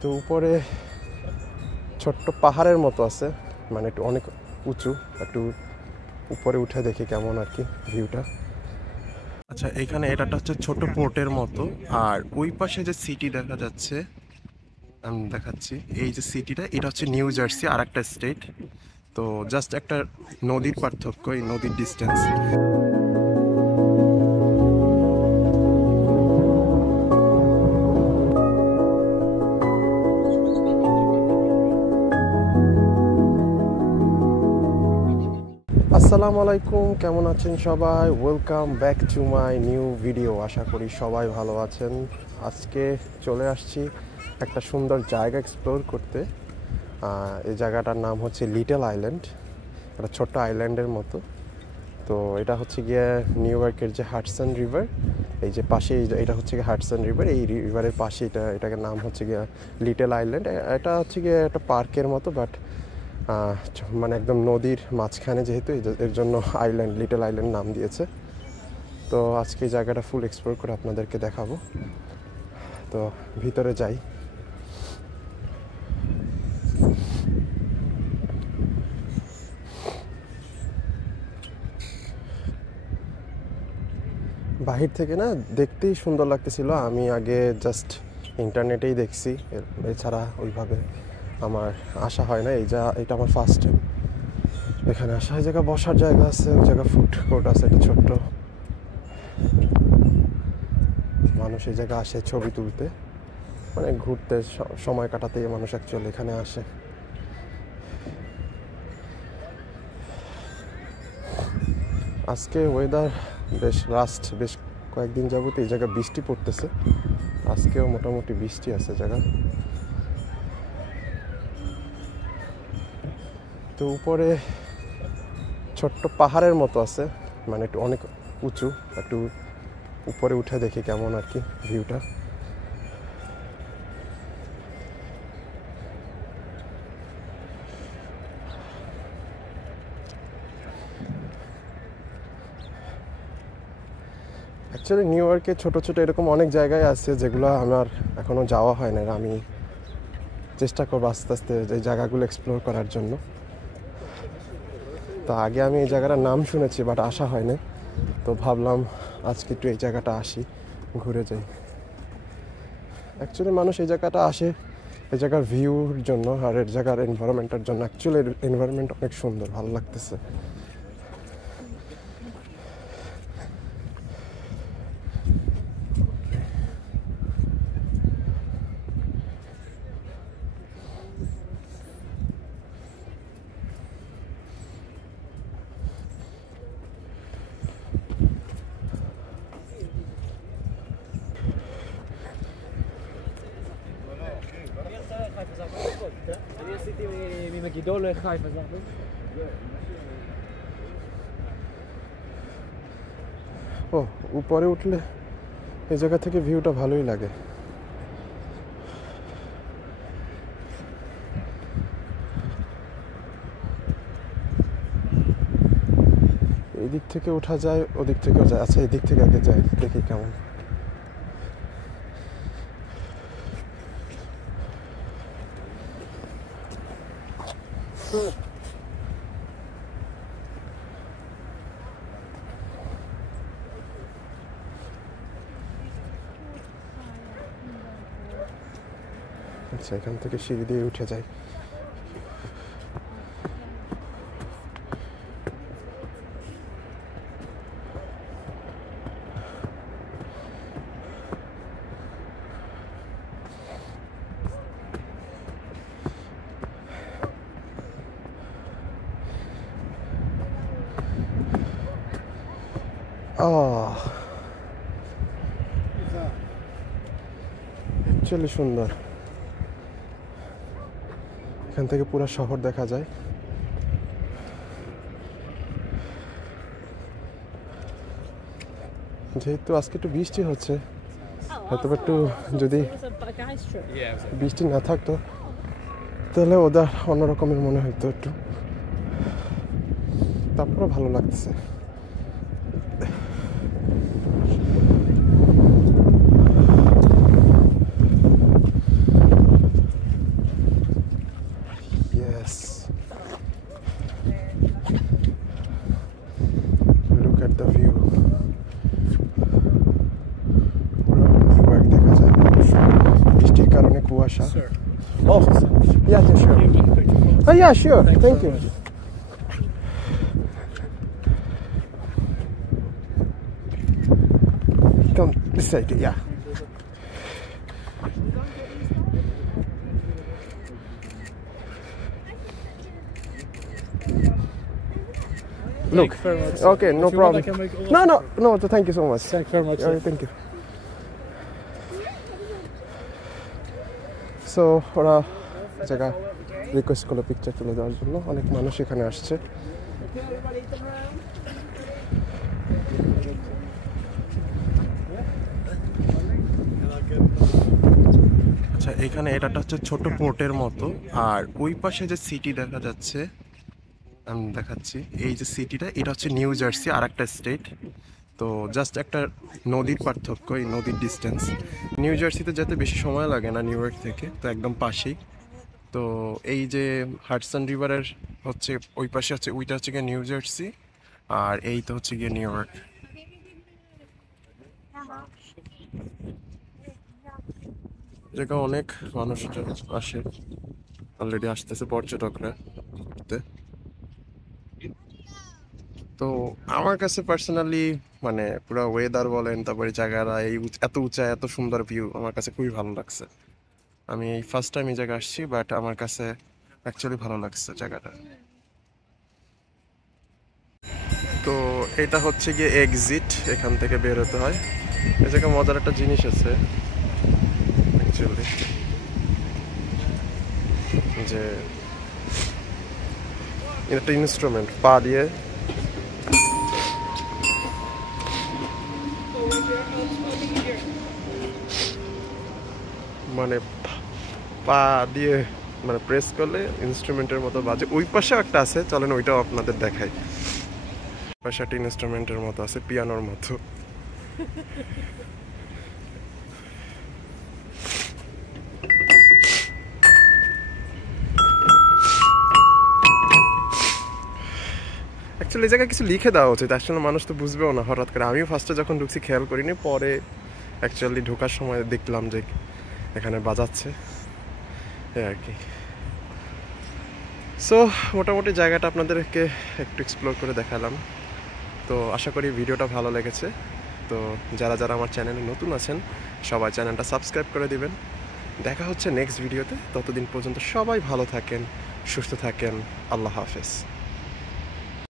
তো উপরে ছোট্ট পাহাড়ের মতো আছে, মানে একটু অনেক উঁচু, একটু উপরে উঠে দেখি কেমন আর কি ভিউটা। আচ্ছা, এখানে এটা হচ্ছে ছোট পোর্টের মতো, আর ওই পাশে যে সিটি দেখা যাচ্ছে আমি দেখাচ্ছি, এই যে সিটিটা, এটা হচ্ছে নিউ জার্সি, আর একটা স্টেট। তো জাস্ট একটা নদীর পার্থক্য, এই নদীর ডিস্টেন্স। আসসালামু আলাইকুম, কেমন আছেন সবাই? Welcome back to my new video. আশা করি সবাই ভালো আছেন। আজকে চলে আসছি একটা সুন্দর জায়গা এক্সপ্লোর করতে। এই জায়গাটার নাম হচ্ছে লিটল আইল্যান্ড, একটা ছোট্ট আইল্যান্ডের মতো। তো এটা হচ্ছে গিয়ে নিউ ইয়র্কের যে হাডসন রিভার, এই যে পাশে, এটা হচ্ছে গিয়ে হাডসন রিভার, এই রিভারের পাশে এটাকে নাম হচ্ছে গিয়ে লিটল আইল্যান্ড। এটা হচ্ছে গিয়ে একটা পার্কের মতো, বাট মানে একদম নদীর মাঝখানে, যেহেতু এর জন্য আইল্যান্ড, লিটল আইল্যান্ড নাম দিয়েছে। তো আজকে এই জায়গাটা ফুল এক্সপ্লোর করে আপনাদেরকে দেখাবো। তো ভিতরে যাই। বাহির থেকে না দেখতেই সুন্দর লাগতেছিল। আমি আগে জাস্ট ইন্টারনেটেই দেখছি, এছাড়া ওইভাবে আমার আসা হয় না। এটা আমার ফার্স্ট টাইম এখানে আসা। এই জায়গা বসার জায়গা আছে, ওই জায়গা ফুড কোর্ট আছে একটা ছোট্ট। মানুষ এই জায়গা আসে ছবি তুলতে, মানে ঘুরতে, সময় কাটাতে মানুষ অ্যাকচুয়ালি এখানে আসে। আজকে ওয়েদার বেশ কয়েকদিন যাবত এই জায়গায় বৃষ্টি পড়তেছে। আজকেও মোটামুটি বৃষ্টি আছে জায়গা। তো উপরে ছোট্ট পাহাড়ের মতো আছে, মানে একটু অনেক উঁচু, একটু উপরে উঠে দেখি কেমন আর কি ভিউটা। অ্যাকচুয়ালি নিউ ইয়র্কে ছোটো ছোটো এরকম অনেক জায়গায় আছে যেগুলো আমার এখনও যাওয়া হয় না। আমি চেষ্টা করবো আস্তে আস্তে এই জায়গাগুলো এক্সপ্লোর করার জন্য। তো আগে আমি এই জায়গাটার নাম শুনেছি, বাট আসা হয় না। তো ভাবলাম আজকে একটু এই জায়গাটা আসি, ঘুরে যাই। অ্যাকচুয়ালি মানুষ এই জায়গাটা আসে এই জায়গার ভিউর জন্য, আর এর জায়গার এনভায়রনমেন্টের জন্য। অ্যাকচুয়ালি এনভায়রনমেন্ট অনেক সুন্দর, ভালো লাগতেছে। אני עשיתי ממגידו לחיפה, זה הרבה? ও, উপরে উঠলে এই জায়গা থেকে ভিউটা ভালোই লাগে। এই দিক থেকে ওঠা যায়, ওদিক থেকেও যায়। আচ্ছা, এই দিক থেকে আগে যাই, দেখি কেমন। আচ্ছা, এখান থেকে সিঁড়ি দিয়ে উঠে যাই। অ্যাকচুয়ালি সুন্দর, এখান থেকে পুরো শহর দেখা যায়। যেহেতু আজকে একটু বৃষ্টি হচ্ছে, হয়তো একটু যদি বৃষ্টি না থাকতো তাহলে ওদের অন্যরকমের মনে হতো একটু। তারপরে ভালো লাগতেছে। কুয়াশা Sir. oh yeah sure oh yeah sure thank you come this side yeah look Thank you very much. okay no If you want, I problem can make all no thank you so much Thank you very much. Sir. thank you so ওরা জায়গা request করলো picture তুলে দেওয়ার জন্য অনেক মানুষ এখানে আসছে আচ্ছা এখানে এটা হচ্ছে ছোট পোর্টের মতো আর ওই পাশে যে সিটি দেখা যাচ্ছে আমি দেখাচ্ছি এই যে সিটিটা এটা হচ্ছে নিউ জার্সি আর একটা স্টেট তো জাস্ট একটা নদীর পার্থক্য এই নদীর ডিস্টেন্স নিউ জার্সিতে যেতে বেশি সময় লাগে না নিউ ইয়র্ক থেকে তো একদম পাশেই তো এই যে হাডসন রিভারের হচ্ছে ওই পাশে হচ্ছে ওইটা হচ্ছে গিয়ে নিউ জার্সি আর এই তো হচ্ছে গিয়ে নিউ ইয়র্ক জায়গা অনেক মানুষ আসে অলরেডি আসতেছে পর্যটকরা তো আমার কাছে পার্সোনালি মানে পুরো ওয়েদার বলেন তারপরে জায়গাটা এই এত উঁচা এত সুন্দর ভিউ আমার কাছে খুবই ভালো লাগছে আমি এই ফার্স্ট টাইম এই জায়গায় আসছি বাট আমার কাছে অ্যাকচুয়ালি ভালো লাগছে জায়গাটা তো এটা হচ্ছে গিয়ে এক্সিট এখান থেকে বের হতে হয় এই জায়গায় মজার একটা জিনিস আছে অ্যাকচুয়ালি যে একটা ইনস্ট্রুমেন্ট পা দিয়ে মানে পা দিয়ে মানে প্রেস করলে ইনস্ট্রুমেন্টের মতো বাজে ওই পাশে একটা আছে চলেন ওইটাও আপনাদের দেখাই পাশে একটা ইনস্ট্রুমেন্টের মতো আছে পিয়ানোর মতো অ্যাকচুয়ালি এই জায়গায় কিছু লিখে দেওয়া উচিত আসলে মানুষ তো বুঝবেও না হঠাৎ করে আমিও ফার্স্টে যখন ঢুকছি খেয়াল করিনি পরে অ্যাকচুয়ালি ঢোকার সময় দেখলাম যে এখানে বাজাচ্ছে এই আর কি সো মোটামুটি জায়গাটা আপনাদেরকে একটু এক্সপ্লোর করে দেখালাম তো আশা করি ভিডিওটা ভালো লেগেছে তো যারা যারা আমার চ্যানেলে নতুন আছেন সবাই চ্যানেলটা সাবস্ক্রাইব করে দিবেন দেখা হচ্ছে নেক্সট ভিডিওতে ততদিন পর্যন্ত সবাই ভালো থাকেন সুস্থ থাকেন আল্লাহ হাফেজ